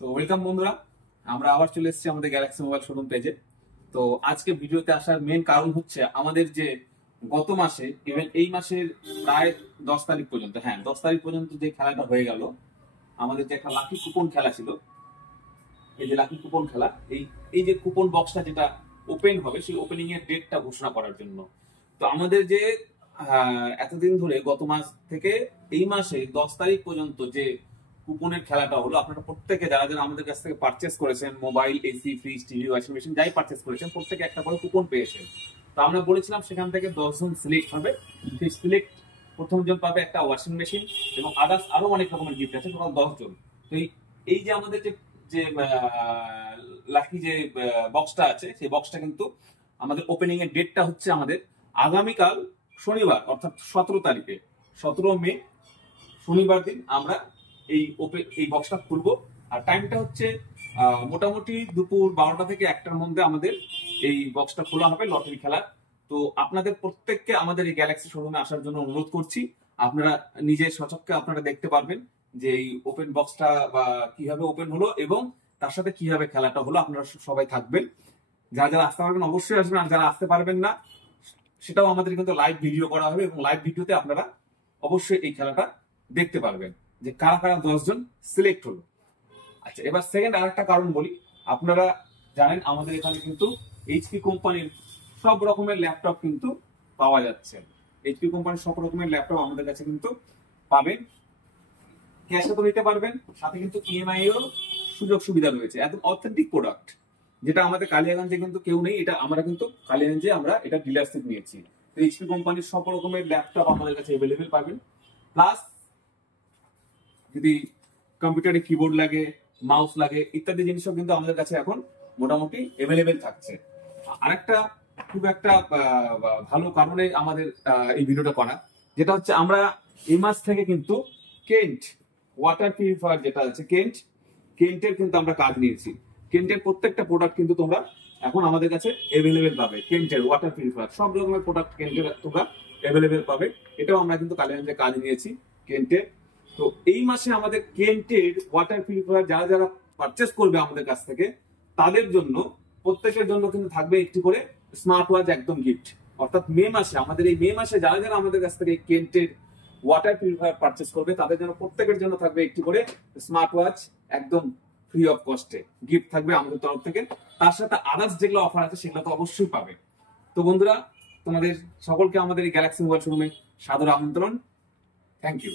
তো ওয়েলকাম বন্ধুরা, আমরা আবার চলে এসেছি আমাদের গ্যালাক্সি মোবাইল শোরুম পেজে। তো আজকে ভিডিওতে আসার মেন কারণ হচ্ছে আমাদের যে গত মাসে ইভেন এই মাসের প্রায় 10 তারিখ পর্যন্ত, 10 তারিখ পর্যন্ত যে খেলাটা হয়ে গেল, আমাদের যে একটা লাকি কুপন খেলা ছিল, এই যে লাকি কুপন খেলা, এই যে কুপন বক্সটা যেটা ওপেন হবে সেই ওপেনিং এর ডেটটা ঘোষণা করার জন্য। তো আমাদের যে এতদিন ধরে গত মাস থেকে এই মাসে 10 তারিখ পর্যন্ত যে কুপনের খেলাটা হলো, আপনারা প্রত্যেকে যারা যারা আমাদের কাছ থেকে পারচেস করেছেন, mobile, AC, fridge, TV, washing machine যাই পারচেস করেছেন, প্রত্যেকে একটা করে কুপন পেয়েছেন। তো আমরা বলেছিলাম সেখান থেকে 10 জন সিলেক্ট হবে। সেই সিলেক্ট প্রথম জন পাবে একটা ওয়াশিং মেশিন এবং আদার্স আরো অনেক রকমের গিফট আছে, টোটাল 10 জন। তো এই যে আমাদের যে লাকি যে বক্সটা আছে, সেই বক্সটা কিন্তু আমাদের ওপেনিং এর ডেটটা হচ্ছে আমাদের আগামীকাল শনিবার, অর্থাৎ 17 তারিখে, 17 মে শনিবার দিন আমরা এই বক্সটা খুলবো। আর টাইমটা হচ্ছে মোটামুটি দুপুর 12টা থেকে 1টার মধ্যে আমাদের এই বক্সটা খোলা হবে লটারি খেলার। তো আপনাদের প্রত্যেককে আমাদের এই গ্যালাক্সি শোরুমে আসার জন্য অনুরোধ করছি। আপনারা নিজের সচক্ষে আপনারা দেখতে পারবেন যে এই ওপেন বক্সটা বা কিভাবে ওপেন হলো এবং তার সাথে কিভাবে খেলাটা হলো। আপনারা সবাই থাকবেন, যারা যারা আসতে পারবেন অবশ্যই আসবেন, আর যারা আসতে পারবেন না সেটাও আমাদের কিন্তু লাইভ ভিডিও করা হবে এবং লাইভ ভিডিওতে আপনারা অবশ্যই এই খেলাটা দেখতে পারবেন যে কারা কারা 10 জন সিলেক্ট হলো। আচ্ছা, এবার সেকেন্ড আরেকটা কারণ বলি। আপনারা জানেন আমাদের এখানে কিন্তু এইচপি কোম্পানির সব রকমের ল্যাপটপ কিন্তু পাওয়া যাচ্ছে। এইচপি কোম্পানির সব রকমের ল্যাপটপ আমাদের কাছে কিন্তু পাবেন, ক্যাশে তো নিতে পারবেন, সাথে কিন্তু ইএমআই এরও সুযোগ সুবিধা রয়েছে। একদম অথেন্টিক প্রোডাক্ট, যেটা আমাদের কালিয়াগঞ্জে কিন্তু কেউ নেই। এটা আমরা কিন্তু কালিয়াগঞ্জে আমরা এটা ডিলারশিপ নিয়েছি। তো এইচপি কোম্পানির সব রকমের ল্যাপটপ আমাদের কাছে অ্যাভেলেবেল পাবেন। প্লাস যদি কম্পিউটারে কিবোর্ড লাগে, মাউস লাগে, ইত্যাদি জিনিসও কিন্তু আমাদের কাছে এখন মোটামুটি অ্যাভেলেবেল থাকছে। আরেকটা খুব একটা ভালো কারণে আমাদের এই ভিডিওটা করা, যেটা হচ্ছে আমরা এই মাস থেকে কিন্তু কেন্ট ওয়াটার পিউরিফায়ার যেটা আছে, কেন্টের কিন্তু আমরা কাজ নিয়েছি। কেন্টের প্রত্যেকটা প্রোডাক্ট কিন্তু তোমরা এখন আমাদের কাছে অ্যাভেলেবেল পাবে। কেন্টের ওয়াটার পিউরিফায়ার সব রকমের প্রোডাক্ট কেন্টের তোমরা অ্যাভেলেবেল পাবে। এটাও আমরা কিন্তু কালিগঞ্জে কাজ নিয়েছি কেন্টের। তো এই মাসে আমাদের কেন্টের ওয়াটার পিউরিফায়ার যারা যারা পারচেস করবে আমাদের কাছ থেকে, তাদের জন্য প্রত্যেকের জন্য কিন্তু থাকবে একটি করে স্মার্ট ওয়াচ একদম গিফট। অর্থাৎ মে মাসে, আমাদের এই মে মাসে যারা যারা আমাদের কাছ থেকে কেন্টের ওয়াটার পিউরিফায়ার পারচেস করবে, তাদের জন্য প্রত্যেকের জন্য থাকবে একটি করে স্মার্ট ওয়াচ একদম ফ্রি অফ কস্টে গিফট থাকবে আমাদের তরফ থেকে। তার সাথে আদার্স যেগুলো অফার আছে সেগুলো তো অবশ্যই পাবে। তো বন্ধুরা, তোমাদের সকলকে আমাদের এই গ্যালাক্সি মোবাইল শোরুমে সাদর আমন্ত্রণ। Thank you.